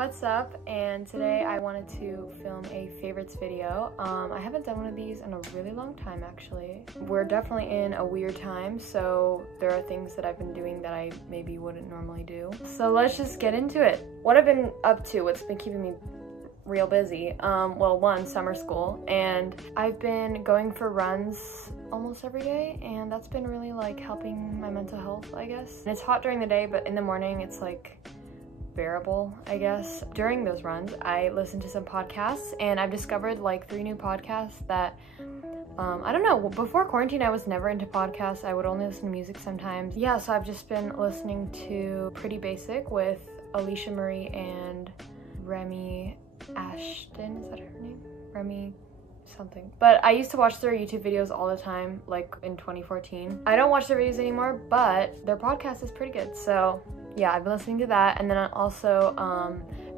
what's up? And today I wanted to film a favorites video. I haven't done one of these in a really long time actually. We're definitely in a weird time, so there are things that I've been doing that I maybe wouldn't normally do. So let's just get into it. What I've been up to, what's been keeping me real busy. Well, one, summer school, and I've been going for runs almost every day, and that's been really like helping my mental health, I guess. And it's hot during the day, but in the morning it's like bearable, I guess. During those runs, I listen to some podcasts, and I've discovered like 3 new podcasts that I don't know, before quarantine I was never into podcasts. I would only listen to music sometimes. Yeah, so I've just been listening to Pretty Basic with Alicia Marie and Remy Ashton, is that her name? Remy something. But I used to watch their YouTube videos all the time, like in 2014. I don't watch their videos anymore, but their podcast is pretty good. So yeah, I've been listening to that. And then also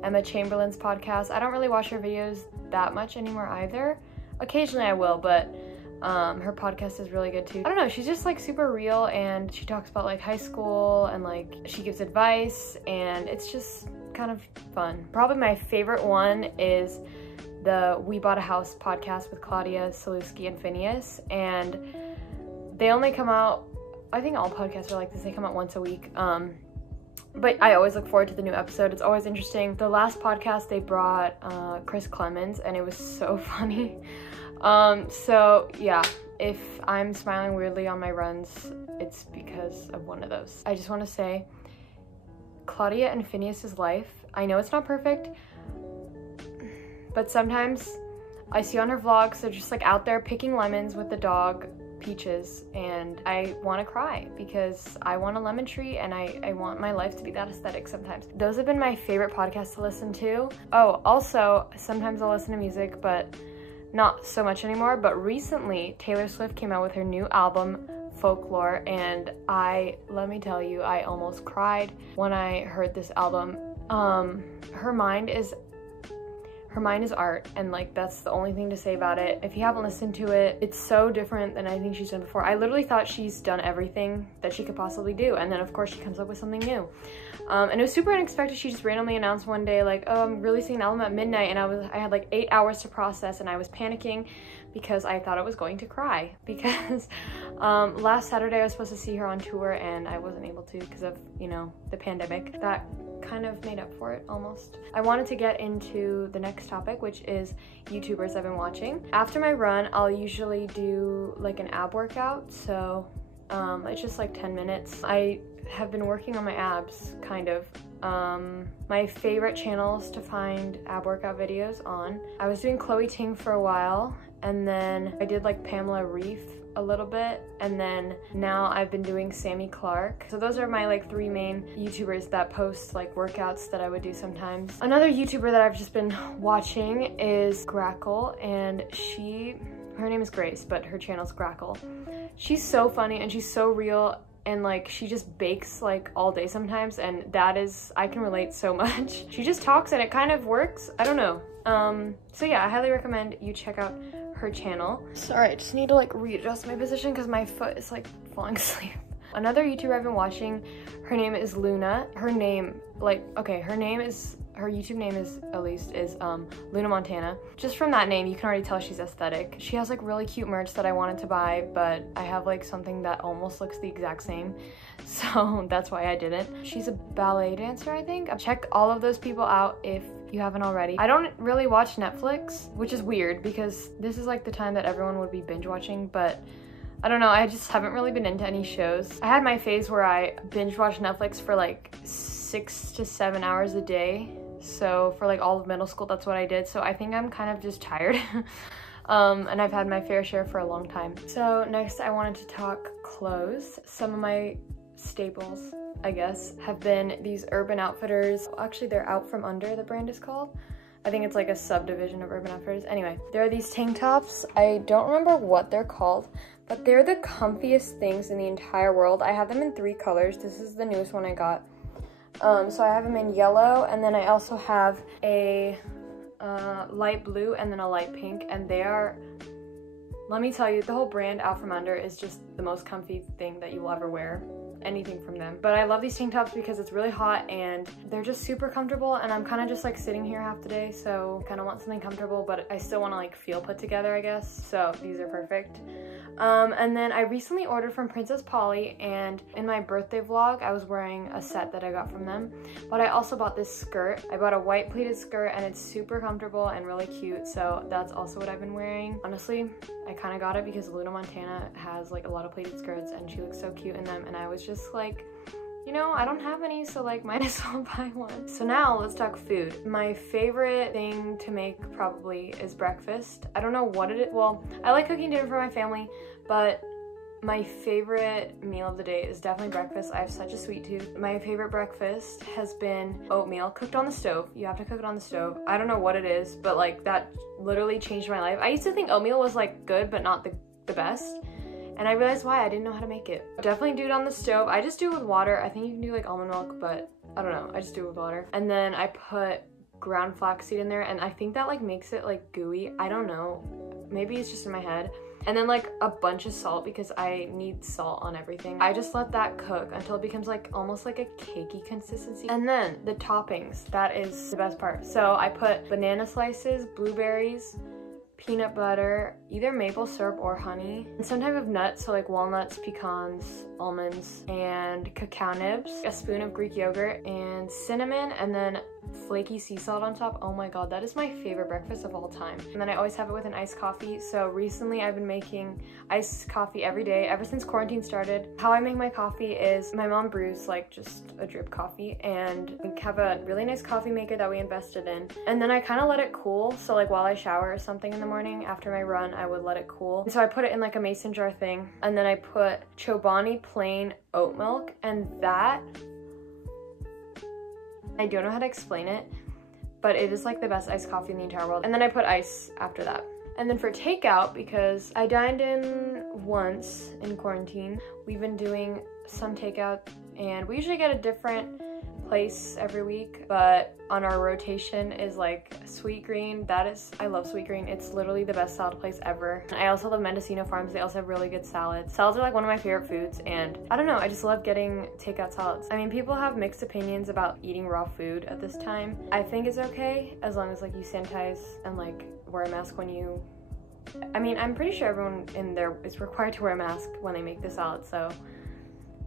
Emma Chamberlain's podcast. I don't really watch her videos that much anymore either. Occasionally I will, but her podcast is really good too. I don't know, she's just like super real, and she talks about like high school, and like she gives advice, and it's just kind of fun. Probably my favorite one is the We Bought a House podcast with Claudia Saluski and Phineas, and they only come out, I think all podcasts are like this, they come out once a week. But I always look forward to the new episode. It's always interesting. The last podcast they brought Chris Clemens, and it was so funny. So yeah, if I'm smiling weirdly on my runs, it's because of one of those. I just want to say, Claudia and Phineas's life, I know it's not perfect, but sometimes I see on her vlogs, they're just like out there picking lemons with the dog Peaches, and I want to cry because I want a lemon tree, and I want my life to be that aesthetic sometimes. Those have been my favorite podcasts to listen to. Oh, also, sometimes I'll listen to music, but not so much anymore. But recently, Taylor Swift came out with her new album, Folklore, and let me tell you, I almost cried when I heard this album. Her mind is art, and like that's the only thing to say about it. If you haven't listened to it, it's so different than anything she's done before. I literally thought she's done everything that she could possibly do, and then of course she comes up with something new. And it was super unexpected. She just randomly announced one day like, oh, I'm releasing an album at midnight, and I had like 8 hours to process, and I was panicking because I thought I was going to cry because last Saturday I was supposed to see her on tour, and I wasn't able to because of, you know, the pandemic. That kind of made up for it almost. I wanted to get into the next topic, which is YouTubers I've been watching. After my run, I'll usually do like an ab workout, so it's just like 10 minutes. I have been working on my abs, kind of. My favorite channels to find ab workout videos on. I was doing Chloe Ting for a while, and then I did like Pamela Reif a little bit, and then now I've been doing Sammy Clark. So those are my like 3 main YouTubers that post like workouts that I would do sometimes. Another YouTuber that I've just been watching is Grackle, and her name is Grace, but her channel's Grackle. She's so funny, and she's so real, and like she just bakes like all day sometimes, and I can relate so much. She just talks and it kind of works. I don't know. So yeah, I highly recommend you check out her channel. Sorry, I just need to like readjust my position because my foot is like falling asleep. Another YouTuber I've been watching, her name is Luna. Her YouTube name is, at least, is Luna Montana. Just from that name, you can already tell she's aesthetic. She has like really cute merch that I wanted to buy, but I have like something that almost looks the exact same, so that's why I didn't. She's a ballet dancer, I think. Check all of those people out if you haven't already. I don't really watch Netflix, which is weird because this is like the time that everyone would be binge watching, but I don't know, I just haven't really been into any shows. I had my phase where I binge watched Netflix for like 6 to 7 hours a day. So for like all of middle school, that's what I did. So I think I'm kind of just tired. And I've had my fair share for a long time. So next I wanted to talk clothes. Some of my staples, I guess, have been these Urban Outfitters. Actually, they're Out From Under, the brand is called. I think it's like a subdivision of Urban Outfitters. Anyway, there are these tank tops. I don't remember what they're called, but they're the comfiest things in the entire world. I have them in 3 colors. This is the newest one I got. So I have them in yellow, and then I also have a light blue and then a light pink, and they are, let me tell you, the whole brand Out From Under is just the most comfy thing that you will ever wear. anything from them. But I love these tank tops because it's really hot and they're just super comfortable, and I'm kind of just like sitting here half the day, so kind of want something comfortable, but I still want to like feel put together, I guess. So these are perfect. And then I recently ordered from Princess Polly, and in my birthday vlog I was wearing a set that I got from them, but I also bought this skirt. I bought a white pleated skirt and it's super comfortable and really cute, so that's also what I've been wearing. Honestly, I kind of got it because Luna Montana has like a lot of pleated skirts and she looks so cute in them, and I was just like, you know, I don't have any, so like might as well buy one. So now let's talk food. My favorite thing to make probably is breakfast. I don't know what it is. Well, I like cooking dinner for my family, but my favorite meal of the day is definitely breakfast. I have such a sweet tooth. My favorite breakfast has been oatmeal cooked on the stove. You have to cook it on the stove. I don't know what it is, but like that literally changed my life. I used to think oatmeal was like good, but not the best. And I realized why. I didn't know how to make it. Definitely do it on the stove. I just do it with water. I think you can do like almond milk, but I don't know. I just do it with water. And then I put ground flaxseed in there, and I think that like makes it like gooey. I don't know. Maybe it's just in my head. And then like a bunch of salt because I need salt on everything. I just let that cook until it becomes like almost like a cakey consistency. And then the toppings, that is the best part. So I put banana slices, blueberries, peanut butter, either maple syrup or honey, and some type of nuts, so like walnuts, pecans, almonds, and cacao nibs, a spoon of Greek yogurt, and cinnamon, and then flaky sea salt on top. Oh my god, that is my favorite breakfast of all time. And then I always have it with an iced coffee. So recently I've been making iced coffee every day ever since quarantine started. How I make my coffee is my mom brews like just a drip coffee, and we have a really nice coffee maker that we invested in, and then I kind of let it cool. So like while I shower or something in the morning after my run, I would let it cool. And so I put it in like a mason jar thing, and then I put Chobani plain oat milk, and that, I don't know how to explain it, but it is like the best iced coffee in the entire world. And then I put ice after that. And then for takeout, because I dined in once in quarantine, we've been doing some takeout, and we usually get a different place every week, but on our rotation is like Sweet Green. That is, I love Sweet Green. It's literally the best salad place ever. I also love Mendocino Farms. They also have really good salads. Salads are like one of my favorite foods, and I don't know, I just love getting takeout salads. I mean, people have mixed opinions about eating raw food at this time. I think it's okay as long as like you sanitize and like wear a mask when you, I mean, I'm pretty sure everyone in there is required to wear a mask when they make the salad, so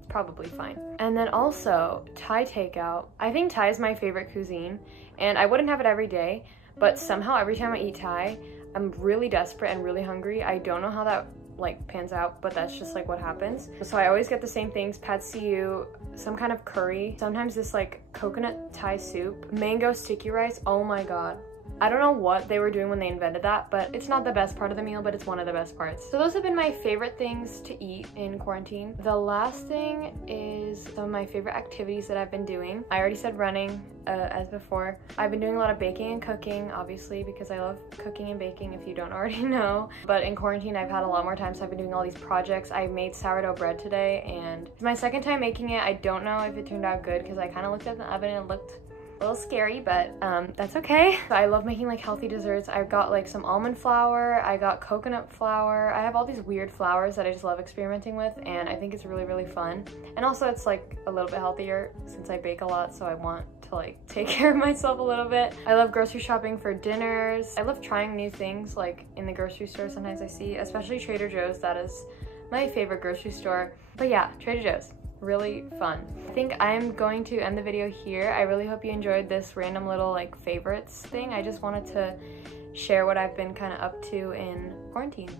probably fine. And then also Thai takeout. I think Thai is my favorite cuisine, and I wouldn't have it every day, but somehow every time I eat Thai, I'm really desperate and really hungry. I don't know how that like pans out, but that's just like what happens. So I always get the same things: pad see ew, some kind of curry, sometimes this like coconut Thai soup, mango sticky rice. Oh my god. I don't know what they were doing when they invented that, but it's not the best part of the meal, but it's one of the best parts. So those have been my favorite things to eat in quarantine. The last thing is some of my favorite activities that I've been doing. I already said running, as before. I've been doing a lot of baking and cooking, obviously, because I love cooking and baking, if you don't already know. But in quarantine, I've had a lot more time, so I've been doing all these projects. I made sourdough bread today, and it's my second time making it. I don't know if it turned out good, because I kind of looked at the oven and it looked a little scary, but that's okay. I love making like healthy desserts. I've got like some almond flour, I got coconut flour. I have all these weird flours that I just love experimenting with, and I think it's really, really fun. And also it's like a little bit healthier since I bake a lot, so I want to like take care of myself a little bit. I love grocery shopping for dinners. I love trying new things like in the grocery store. Sometimes I see, especially Trader Joe's, that is my favorite grocery store. But yeah, Trader Joe's. Really fun. I think I'm going to end the video here. I really hope you enjoyed this random little like favorites thing. I just wanted to share what I've been kind of up to in quarantine.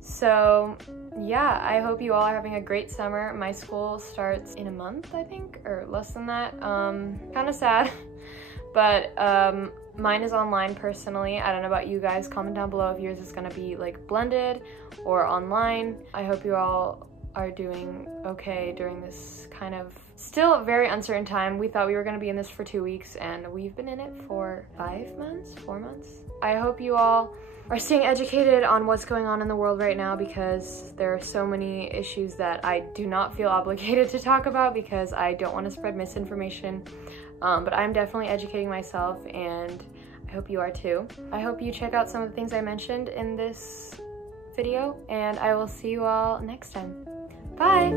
So yeah, I hope you all are having a great summer. My school starts in a month, I think, or less than that. Kind of sad, but mine is online personally. I don't know about you guys. Comment down below if yours is gonna be like blended or online. I hope you all are doing okay during this kind of still very uncertain time. We thought we were going to be in this for 2 weeks, and we've been in it for 5 months, 4 months. I hope you all are staying educated on what's going on in the world right now, because there are so many issues that I do not feel obligated to talk about because I don't want to spread misinformation. But I'm definitely educating myself, and I hope you are too. I hope you check out some of the things I mentioned in this video, and I will see you all next time. Bye!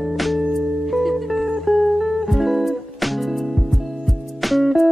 Bye.